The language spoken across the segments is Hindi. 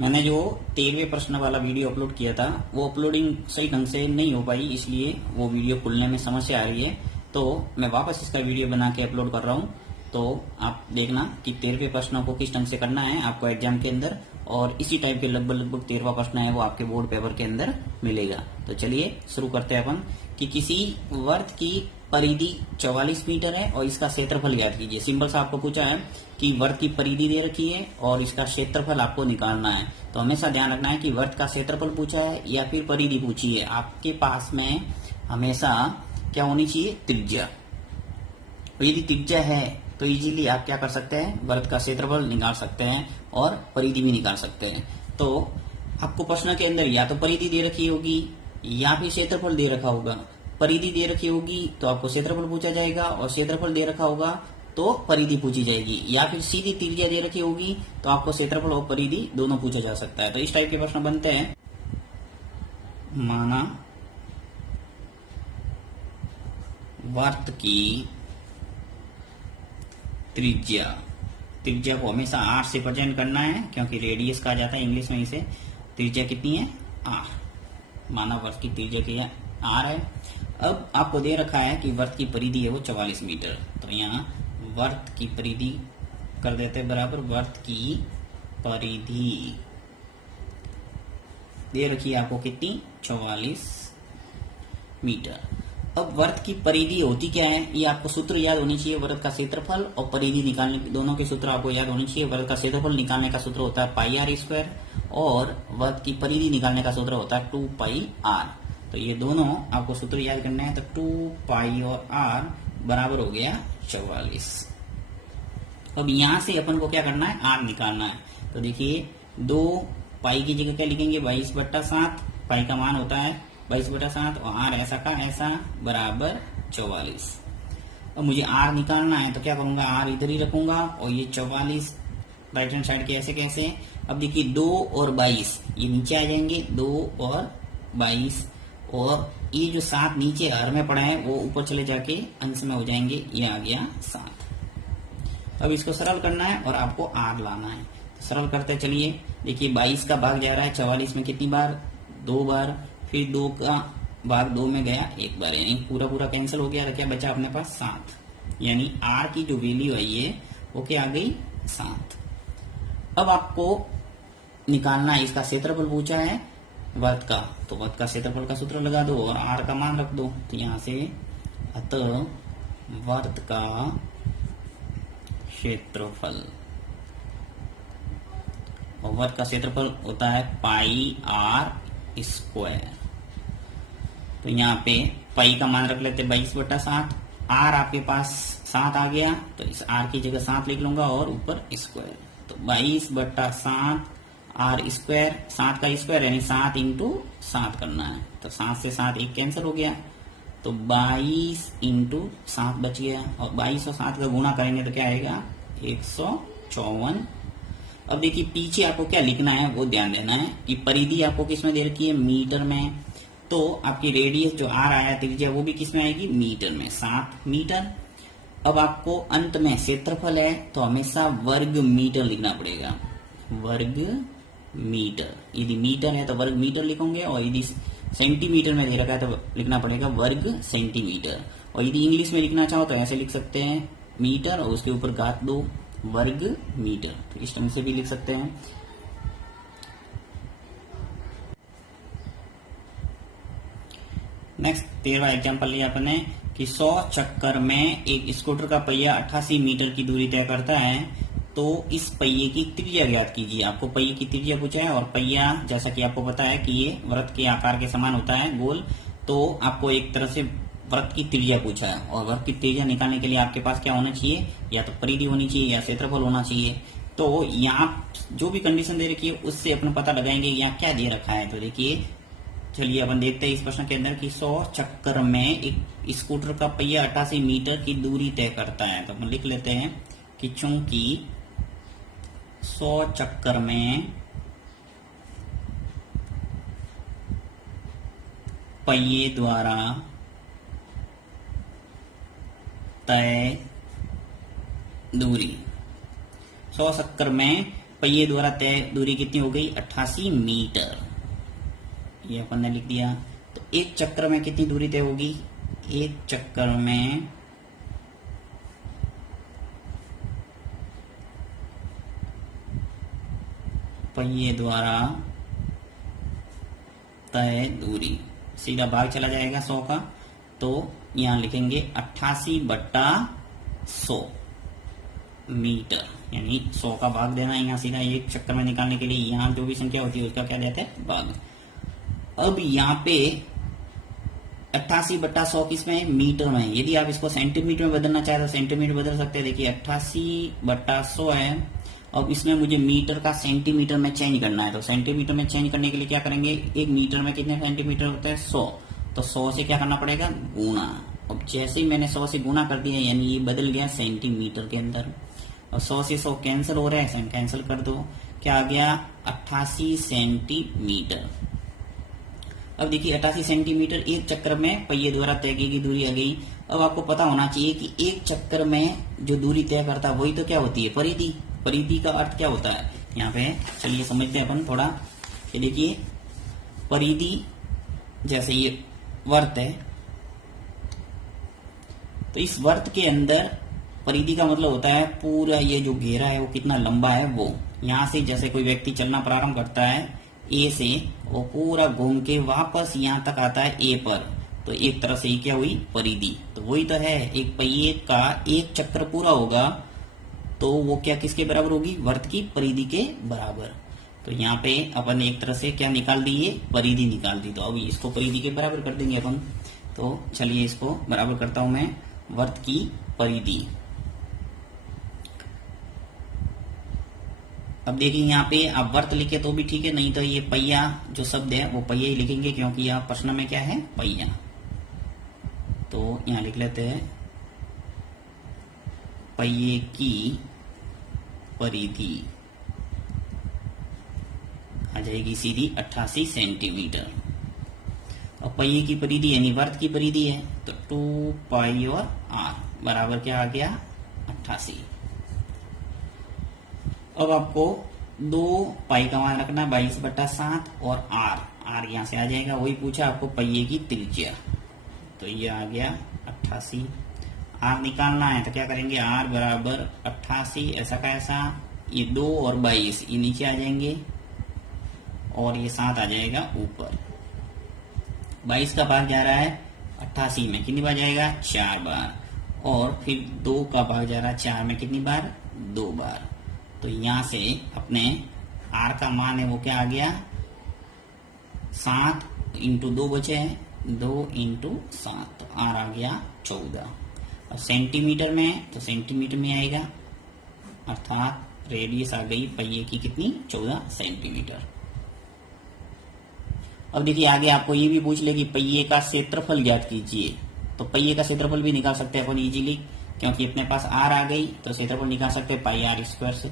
मैंने जो 13वें प्रश्न वाला वीडियो अपलोड किया था वो अपलोडिंग सही ढंग से नहीं हो पाई, इसलिए वो वीडियो खुलने में समस्या आ रही है। तो मैं वापस इसका वीडियो बना के अपलोड कर रहा हूँ। तो आप देखना कि 13वें प्रश्नों को किस ढंग से करना है आपको एग्जाम के अंदर, और इसी टाइप के लगभग 13वां प्रश्न है वो आपके बोर्ड पेपर के अंदर मिलेगा। तो चलिए शुरू करते हैं अपन कि किसी वर्त की परिधि 44 मीटर है और इसका क्षेत्रफल ज्ञात कीजिए। सिंपल सा आपको पूछा है कि वर्त की परिधि दे रखी है और इसका क्षेत्रफल आपको निकालना है। तो हमेशा ध्यान रखना है कि वर्त का क्षेत्रफल पूछा है या फिर परिधि पूछी है, आपके पास में हमेशा क्या होनी चाहिए, त्रिज्या। यदि त्रिज्या है तो इजीली आप क्या कर सकते हैं, वर्त का क्षेत्रफल निकाल सकते हैं और परिधि भी निकाल सकते हैं। तो आपको प्रश्न के अंदर या तो परिधि दे रखी होगी या फिर क्षेत्रफल दे रखा होगा। परिधि दे रखी होगी तो आपको क्षेत्रफल पूछा जाएगा, और क्षेत्रफल दे रखा होगा तो परिधि पूछी जाएगी, या फिर सीधी त्रिज्या दे रखी होगी तो आपको क्षेत्रफल और परिधि दोनों पूछा जा सकता है। तो इस टाइप के प्रश्न बनते हैं। माना वर्त की त्रिज्या को हमेशा आर से प्रेजेंट करना है, क्योंकि रेडियस कहा जाता है इंग्लिश में इसे। त्रिज्या कितनी है, आर। माना वर्त की त्रिज्या की आर है। अब आपको दे रखा है कि वर्त की परिधि है वो 44 मीटर। तो यहाँ वर्त की परिधि कर देते हैं बराबर, वर्त की परिधि दे रखी है आपको कितनी, 44 मीटर। अब वर्त की परिधि होती क्या है, ये आपको सूत्र याद होनी चाहिए। वर्त का क्षेत्रफल और परिधि निकालने दोनों के सूत्र आपको याद होनी चाहिए। वर्त का क्षेत्रफल निकालने का सूत्र होता है पाई आर स्क्वायर, और वर्त की परिधि निकालने का सूत्र होता है 2 पाई आर। तो ये दोनों आपको सूत्र याद करने हैं। तो 2 पाई और आर बराबर हो गया 44। अब यहां से अपन को क्या करना है, आर निकालना है। तो देखिए 2 पाई की जगह क्या लिखेंगे, 22/7। पाई का मान होता है 22/7 और आर ऐसा का ऐसा बराबर 44। अब मुझे आर निकालना है तो क्या करूंगा, आर इधर ही रखूंगा और ये 44 राइट हैंड साइड के ऐसे कैसे। अब देखिए 2 और 22 ये नीचे आ जाएंगे, 2 और 22, और ये जो 7 नीचे हर में पड़ा है वो ऊपर चले जाके अंश में हो जाएंगे, ये आ गया 7। अब इसको सरल करना है और आपको आर लाना है। तो सरल करते चलिए। देखिए 22 का भाग जा रहा है 44 में कितनी बार, 2 बार। फिर 2 का भाग 2 में गया 1 बार, यानी पूरा कैंसिल हो गया। तो क्या बचा अपने पास, 7। यानी आर की जो वैल्यू आई है वो क्या आ गई, 7। अब आपको निकालना है, इसका क्षेत्रफल पूछा है वर्त का, तो वर्त का क्षेत्रफल का सूत्र लगा दो और आर का मान रख दो। तो यहां से अतः वर्त का क्षेत्रफल, और वर्त का क्षेत्रफल होता है पाई आर स्क्वायर। तो यहाँ पे पाई का मान रख लेते 22/7। आर आपके पास 7 आ गया, तो इस आर की जगह 7 लिख लूंगा और ऊपर स्क्वायर। तो 22/7 आर स्क्वायर, 7 का स्क्वायर यानी 7 × 7 करना है। तो 7 से 7 एक कैंसिल हो गया, तो 22 × 7 बच गया, और 22 और 7 का गुणा करेंगे तो क्या आएगा, 154। अब देखिए पीछे आपको क्या लिखना है वो ध्यान देना है कि परिधि आपको किस में दे रखी है, मीटर में। तो आपकी रेडियस जो आर आया त्रिज्या वो भी किस में आएगी, मीटर में, 7 मीटर। अब आपको अंत में क्षेत्रफल है तो हमेशा वर्ग मीटर लिखना पड़ेगा, वर्ग मीटर। यदि मीटर है तो वर्ग मीटर लिखोगे, और यदि सेंटीमीटर में दे रखा है तो लिखना पड़ेगा वर्ग सेंटीमीटर। और यदि इंग्लिश में लिखना चाहो तो ऐसे लिख सकते हैं, मीटर और उसके ऊपर घात 2 वर्ग मीटर। तो इस ढंग से भी लिख सकते हैं। नेक्स्ट 13वां एग्जाम्पल लिया अपने कि 100 चक्कर में एक स्कूटर का पहिया 88 मीटर की दूरी तय करता है, तो इस पहिए की त्रिज्या ज्ञात कीजिए। आपको पहिए की त्रिज्या पूछा है, और पहिया जैसा कि आपको पता है कि ये वृत्त के आकार के समान होता है, गोल। तो आपको एक तरह से वृत्त की त्रिज्या पूछा है, और वृत्त की त्रिज्या निकालने के लिए आपके पास क्या होना चाहिए, या तो परिधि होनी चाहिए या क्षेत्रफल होना चाहिए। तो यहाँ जो भी कंडीशन दे रखी है उससे अपन पता लगाएंगे यहाँ क्या दे रखा है। तो देखिए चलिए अपन देखते हैं इस प्रश्न के अंदर कि 100 चक्कर में एक स्कूटर का पहिया 88 मीटर की दूरी तय करता है। तो अपन लिख लेते हैं कि चूंकि 100 चक्कर में पहिए द्वारा तय दूरी, 100 चक्कर में पहिए द्वारा तय दूरी कितनी हो गई 88 मीटर, ये अपन ने लिख दिया। तो एक चक्र में कितनी दूरी तय होगी, एक चक्कर में पहिए द्वारा तय दूरी, सीधा भाग चला जाएगा 100 का, तो यहां लिखेंगे 88/100 मीटर, यानी 100 का भाग देना यहाँ सीधा एक चक्कर में निकालने के लिए, यहाँ जो भी संख्या होती है उसका क्या देते हैं भाग। अब यहाँ पे 88/100 किसमें, मीटर में। यदि आप इसको सेंटीमीटर में बदलना चाहे तो सेंटीमीटर बदल सकते हैं। देखिए 88/100 है, अब इसमें मुझे मीटर का सेंटीमीटर में चेंज करना है, तो सेंटीमीटर में चेंज करने के लिए क्या करेंगे, एक मीटर में कितने सेंटीमीटर होते हैं 100, तो 100 से क्या करना पड़ेगा गुणा। अब जैसे ही मैंने 100 से गुणा कर दिया यानी ये बदल गया सेंटीमीटर के अंदर, और 100 से 100 कैंसिल हो रहा है, कैंसिल कर दो, क्या आ गया 88 सेंटीमीटर। अब देखिए 88 सेंटीमीटर एक चक्कर में पहिए द्वारा तय की गई दूरी आ गई। अब आपको पता होना चाहिए कि एक चक्कर में जो दूरी तय करता है वही तो क्या होती है परिधि। परिधि का अर्थ क्या होता है यहाँ पे, चलिए समझते हैं अपन थोड़ा। ये देखिए परिधि, जैसे ये वर्त है, तो इस वर्त के अंदर परिधि का मतलब होता है पूरा ये जो घेरा है वो कितना लंबा है वो। यहाँ से जैसे कोई व्यक्ति चलना प्रारंभ करता है ए से, वो पूरा घूम के वापस यहाँ तक आता है ए पर, तो एक तरह से ये क्या हुई परिधि। तो वही तो है, एक पहिए का एक चक्र पूरा होगा तो वो क्या किसके बराबर होगी, वर्त की परिधि के बराबर। तो यहाँ पे अपन एक तरह से क्या निकाल दी, ये परिधि निकाल दी। तो अब इसको परिधि के बराबर कर देंगे अपन। तो चलिए इसको बराबर करता हूं मैं, वर्त की परिधि। अब देखिए यहाँ पे आप वर्त लिखे तो भी ठीक है, नहीं तो ये पहिया जो शब्द है वो पहिया ही लिखेंगे, क्योंकि यहाँ प्रश्न में क्या है पहिया। तो यहाँ लिख लेते हैं पहिए की परिधि आ जाएगी सीधी 88 सेंटीमीटर। और पहिए की परिधि यानी वर्त की परिधि है, तो 2 पाई और r बराबर क्या आ गया 88। अब आपको 2 पाई का मान रखना 22/7 और r यहाँ से आ जाएगा। वही पूछा आपको पहिए की त्रिज्या, तो ये आ गया 88। r निकालना है तो क्या करेंगे, r बराबर 88 ऐसा का ऐसा, ये 2 और 22 ये नीचे आ जाएंगे और ये 7 आ जाएगा ऊपर। 22 का भाग जा रहा है 88 में, कितनी बार जाएगा 4 बार, और फिर 2 का भाग जा रहा है 4 में, कितनी बार 2 बार। तो यहाँ से अपने r का मान है वो क्या आ गया 7 × 2 बचे हैं, 2 × 7, तो r आ गया 14। और सेंटीमीटर में तो सेंटीमीटर में आएगा, अर्थात रेडियस आ गई पहिए की कितनी 14 सेंटीमीटर। अब देखिए आगे आपको ये भी पूछ ले कि पहिए का क्षेत्रफल ज्ञात कीजिए, तो पहिए का क्षेत्रफल भी निकाल सकते हैं अपन इजीली, क्योंकि अपने पास r आ गई तो क्षेत्रफल निकाल सकते हैं पाई r² से।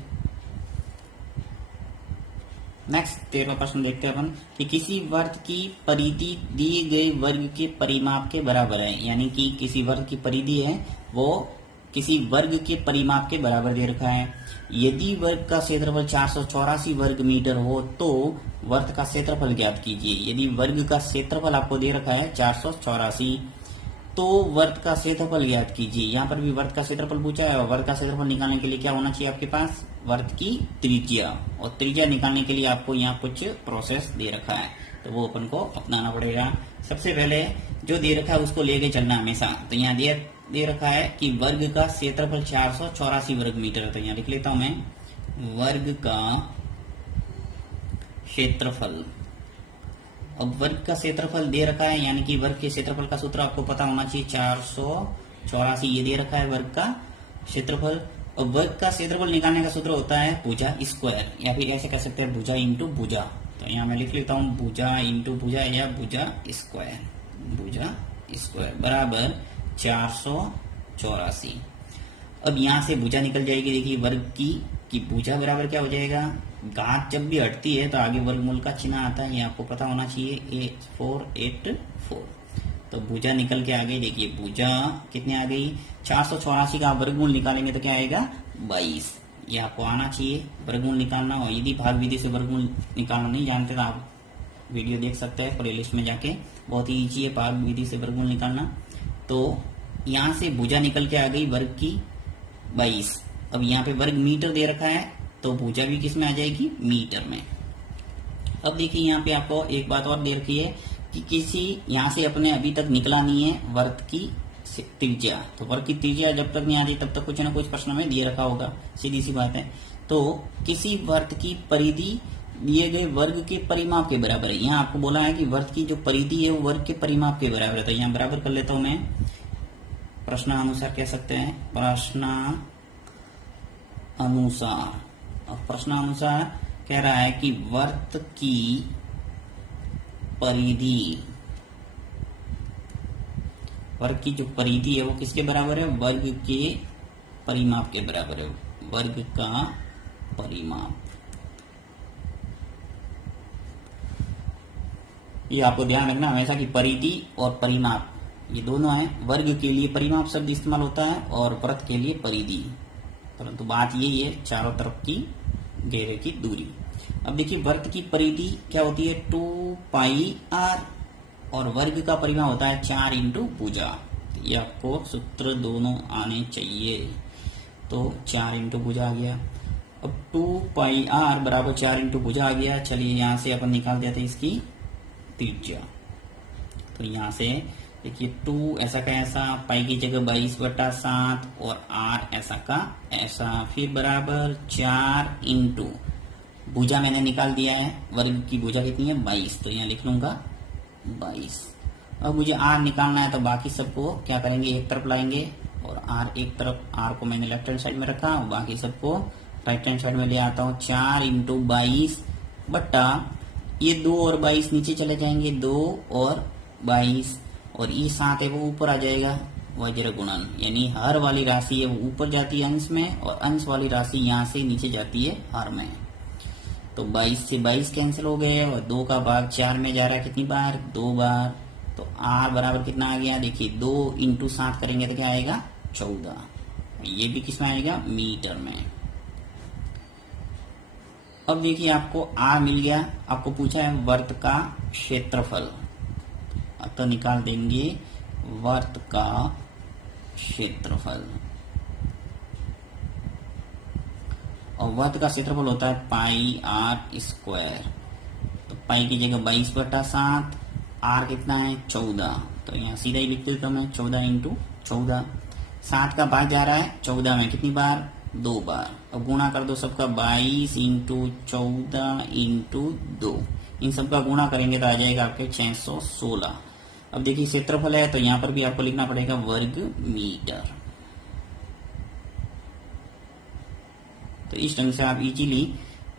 नेक्स्ट 13वां प्रश्न देखते हैं अपन कि किसी वर्ग की परिधि दिए गए वर्ग के परिमाप के बराबर है, यानी कि किसी वर्ग की परिधि है वो किसी वर्ग के परिमाप के बराबर दे रखा है। यदि वर्ग का क्षेत्रफल 484 वर्ग मीटर हो तो वर्ग का क्षेत्रफल ज्ञात कीजिए। यदि वर्ग का क्षेत्रफल आपको दे रखा है 484 तो वर्ग का क्षेत्रफल ज्ञात कीजिए। यहाँ पर भी वर्ग का क्षेत्रफल पूछा है, और वर्ग का क्षेत्रफल निकालने के लिए क्या होना चाहिए आपके पास, वर्ग की त्रिज्या। और त्रिज्या निकालने के लिए आपको यहाँ कुछ प्रोसेस दे रखा है, तो वो अपन को अपनाना पड़ेगा। सबसे पहले जो दे रखा है उसको लेके चलना हमेशा। तो यहाँ दे रखा है कि वर्ग का क्षेत्रफल 484 वर्ग मीटर है, तो यहाँ लिख लेता हूं मैं वर्ग का क्षेत्रफल। अब वर्ग का क्षेत्रफल दे रखा है, यानी कि वर्ग के क्षेत्रफल का सूत्र आपको पता होना चाहिए 484, ये दे रखा है वर्ग का क्षेत्रफल। और वर्ग का क्षेत्रफल निकालने का सूत्र होता है भुजा स्क्वायर, या फिर ऐसे कर सकते हैं भुजा इंटू भुजा। तो यहाँ मैं लिख लेता हूँ भुजा इंटू भुजा या भुजा स्क्वायर बराबर 484। अब यहाँ से भुजा निकल जाएगी, देखिए वर्ग की भुजा बराबर क्या हो जाएगा, घात जब भी हटती है तो आगे वर्गमूल का चिन्ह आता है, ये आपको पता होना चाहिए 484। तो भुजा निकल के आ गई, देखिए भुजा कितने आ गई 484 का वर्गमूल निकालेंगे तो क्या आएगा 22। ये आपको आना चाहिए वर्गमूल निकालना। और यदि भाग विधि से वर्गमूल निकालना नहीं जानते तो आप वीडियो देख सकते हैं प्लेलिस्ट में जाके, बहुत ही ईजी है भाग विधि से वर्गमूल निकालना। तो यहाँ से भुजा निकल के आ गई वर्ग की 22। अब यहाँ पे वर्ग मीटर दे रखा है तो भुजा भी किस में आ जाएगी, मीटर में। अब देखिए यहाँ पे आपको एक बात और दे रखी है कि किसी यहाँ से अपने अभी तक निकला नहीं है वर्ग की त्रिज्या। तो वर्ग की त्रिज्या जब तक नहीं आ रही तब तक कुछ ना कुछ प्रश्न में दिए रखा होगा, सीधी सी बात है। तो किसी वर्ग की परिधि दिए गए वर्ग के परिमाप के बराबर है। यहाँ आपको बोला है कि वर्ग की जो परिधि है वो वर्ग के परिमाप के बराबर है। तो यहाँ बराबर कर लेता हूं मैं, प्रश्नानुसार कह सकते हैं, प्रश्नानुसार। और प्रश्नानुसार कह रहा है कि वर्ग की परिधि, वर्ग की जो परिधि है वो किसके बराबर है, वर्ग के परिमाप के बराबर है, वर्ग का परिमाप। ये आपको ध्यान रखना हमेशा कि परिधि और परिमाप ये दोनों है। वर्ग के लिए परिमाप शब्द इस्तेमाल होता है और वृत्त के लिए परिधि, परंतु बात यही है चारों तरफ की घेरे की दूरी। अब देखिए वर्ग की परिधि क्या होती है, 2πr, और वर्ग का परिमाप होता है 4 इंटू भुजा। ये आपको सूत्र दोनों आने चाहिए। तो 4 इंटू भुजा आ गया। अब 2πr बराबर 4 इंटू भुजा आ गया। चलिए यहाँ से अपन निकाल देते हैं इसकी त्रिज्या। तो यहाँ से देखिए 2 ऐसा का ऐसा, पाई की जगह 22/7 और r ऐसा का ऐसा, फिर बराबर 4 इंटू भुजा मैंने निकाल दिया है। वर्ग की भुजा कितनी है, 22, तो यहाँ लिख लूंगा 22। अब मुझे r निकालना है तो बाकी सबको क्या करेंगे, एक तरफ लाएंगे और r एक तरफ, r को मैंने लेफ्ट हैंड साइड में रखा और बाकी सबको राइट हैंड साइड में ले आता हूँ। 4 इंटू 22 बट्टा ये 2 और 22 नीचे चले जाएंगे, 2 और 22, और ये 7 है वो ऊपर आ जाएगा, वज्र गुणन, यानी हर वाली राशि है वो ऊपर जाती है अंश में और अंश वाली राशि यहाँ से नीचे जाती है हर में। तो 22 से 22 कैंसिल हो गए और 2 का भाग 4 में जा रहा है कितनी बार, 2 बार। तो r बराबर कितना आ गया, देखिए 2 इंटू 7 करेंगे तो क्या आएगा, 14। ये भी किस में आएगा, मीटर में। अब देखिए आपको r मिल गया, आपको पूछा है वर्त का क्षेत्रफल, तो निकाल देंगे वर्त का क्षेत्रफल। और वर्त का क्षेत्रफल होता है पाई r स्क्वायर। तो पाई की जगह 22/7, r कितना है 14, तो यहाँ सीधा ही लिख देता हूँ मैं 14 इंटू 14। 7 का भाग जा रहा है 14 में कितनी बार, 2 बार। अब गुणा कर दो सबका, 22 इंटू 14 इंटू 2, इन सबका गुणा करेंगे तो आ जाएगा आपके 616। अब देखिए क्षेत्रफल है तो यहाँ पर भी आपको लिखना पड़ेगा वर्ग मीटर। तो इस ढंग से आप इजीली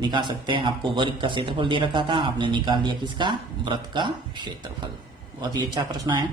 निकाल सकते हैं। आपको वर्ग का क्षेत्रफल दे रखा था, आपने निकाल दिया किसका, वृत्त का क्षेत्रफल। बहुत ही अच्छा प्रश्न है।